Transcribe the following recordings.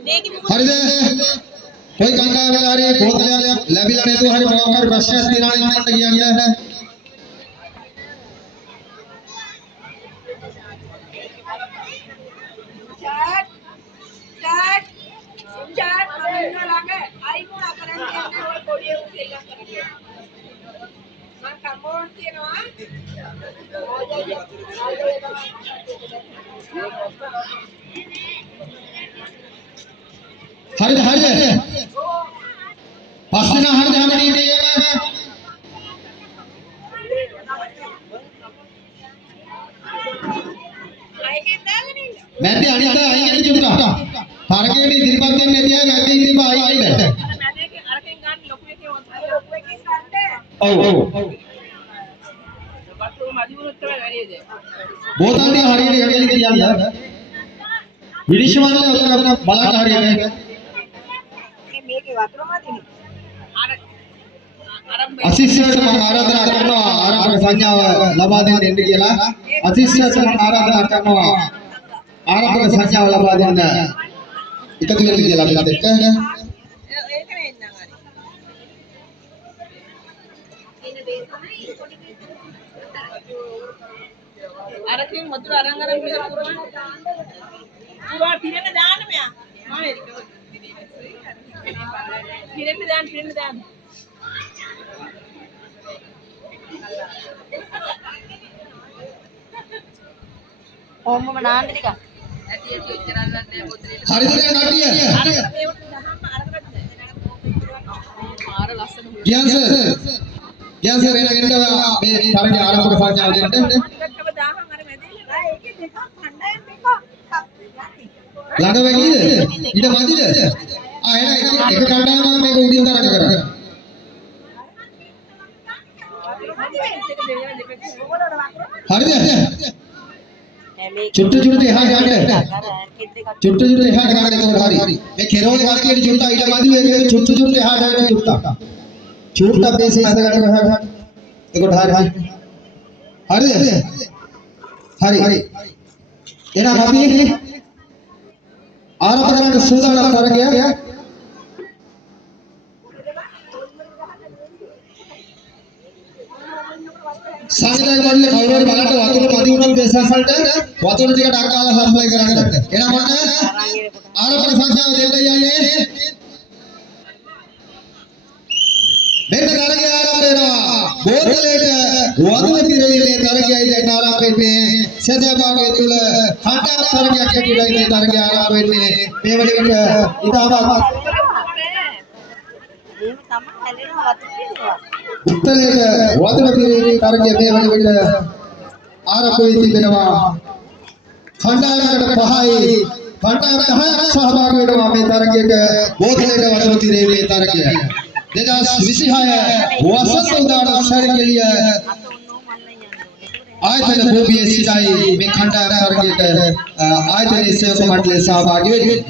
හරිද? කොයි කංගා වෙලා හරි බෝතලයක් ලැබිලා නැතුව හරි මොකක් හරි ප්‍රශ්නයක් තියෙනවා නම් ඉන්නට කියන්නේ. හරිද හරිද? පස්සෙන හරිද හැමදේම මැද්දේ අනිත් අය අයින් වෙන්න චුට්ටක්. තරකේට ඉදිරිපත් වෙන්නේ නැති අය මැද්දේ ඉන්න බා අයින් වෙන්න. අරකින් ගන්න ලොකු එකේ වන්දන ලොකු එකකින් ගන්න. ඔව් ඔව්. වතුර මදි වුණොත් තමයි වැඩිද? බෝතල් ටික හරියට යකෙලි කියන්න. විනිශ්චයවල උතර බලන්න හරියට. මේකේ වතුර මදිනේ. අශිෂ්‍යයට මම ආරාධනා කරනවා ආරම්භක සංඥාව ලබා දෙන්න එන්න කියලා. අශිෂ්‍යයට මම ආරාධනා කරනවා ආරම්භක සංඥාව ලබා දෙන්න. එකතු වෙන්න කියලා අපිත් එක්ක. ඒක නේ ඉන්නම් හරි. අරකින් වතුර අරන් කියලා පුරවන්න. පුරවා පිරෙන්න දාන්න මෙයා. මම ඒක. පිරෙන්න දාන්න. ඕම්මම නාන්න ටික. ඇටි උච්චරන්නත් නෑ පොතේ. හරිද කට්ටිය? අරකට මේවට දහම්ම අරකට නෑ. ආර ලස්සන. ගියන් සර් එන ගෙන්න මේ තරගේ ආරම්භක සංඥාව දෙන්න. එකටම දහම් අර මැදේ. ඒකේ දෙකක් කණ්ඩායම් දෙකක්. ළඟ වෙන්නේද? ඊට මදිද? එහෙනම් එක කණ්ඩායමක් මේක උදින් තරක කරා. හරිද? චුට්ටු එහාට යන්න. චුට්ටු එහාට ගන්න එතකොට හරි. මේ කෙරෝලේ කට්ටියට චුට්ටා ඊට මදි මේක චුට්ටු එහාට යන්න චුට්ටා. චුට්ටා බේසේ ඉස්සරහට ගහන්න. එතකොට හරිද? හරි. එහෙනම් අපි ආරම්භ කරන්න සූදානම් තරගය. සංවිධානය වල කවුරු හරි බලන්න වතුර මදි වුණොත් බේසසල්ට වතුර ටිකට අක්කාලා සප්ලයි කරන්න. එහෙනම් මොන ආරම්භක සංඛ්‍යාව දෙන්නයි යන්නේ. මෙන්න තරගය ආරම්භ වෙනවා. බෝතලේට වතුර පිරෙන්නේ තරගයයි දැන් ආරම්භ වෙන්නේ. සදභාගය තුල හටාර තරගයක් ඇතුළේ මේ තරගය ආරම්භ වෙන්නේ. මේ වගේ ඉතාමත් උත්තලේට වතුර පිරෙන්නේ තරගය මේ වගේ විදිහට ආරම්භ වෙ තිබෙනවා. කණ්ඩායමකට 5යි කණ්ඩායම 10ක් සහභාගී වෙනවා මේ තරගයට. බෝතලේට වතුර පිරෙන්නේ තරගය 2026 වසන්ත උදාන සැරකෙළිය ආයතන භූමියේ සිටයි මේ කණ්ඩායම තරගයට ආයතනයේ සේවක මණ්ඩලය සහභාගී වෙන්නේ.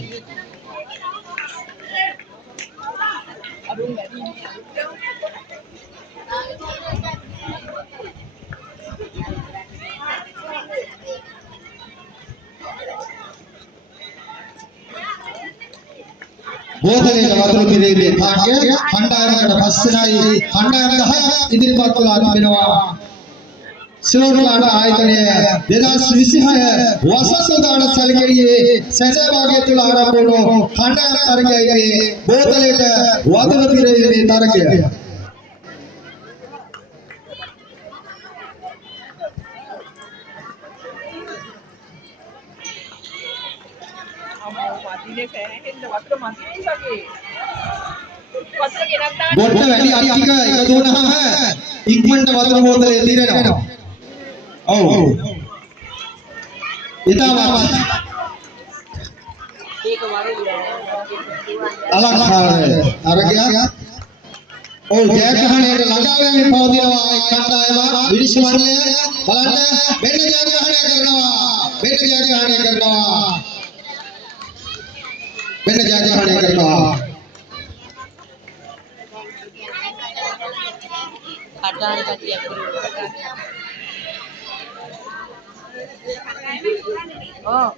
බෝතලේට වතුර පිරෙන්නේ තාක්‍ය කණ්ඩායමකට පස්සෙනයි කණ්ඩායම 10ක් ඉදිරිපත් වෙලා තිබෙනවා. ශ්‍රෝණාට ආයතනය 2026 වසන්ත උදාන සැලකිලියේ සැසභාගය තුල ආරම්භ වුණු කණ්ඩායම තරගයේ බෝතලේට වතුර පිරෙන්නේ තරගය. බොට වැඩි අටික එකතු වුණාම ඉක්මනට වතුර බෝතලේ දිරෙනවා. ඔව්. ඊටවත් ඒක වරේ අලක්ෂාරය අරගියා. ඔව් ජයග්‍රහණයට ළඟා වෙමින් පවතිනවා ඒ කණ්ඩායම විනිශ්චය මණ්ඩලය බලන්න මෙන්න ජයග්‍රහණය කරනවා. මෙන්න ජයග්‍රහණය කරනවා. අටාන කතියක් ඔව්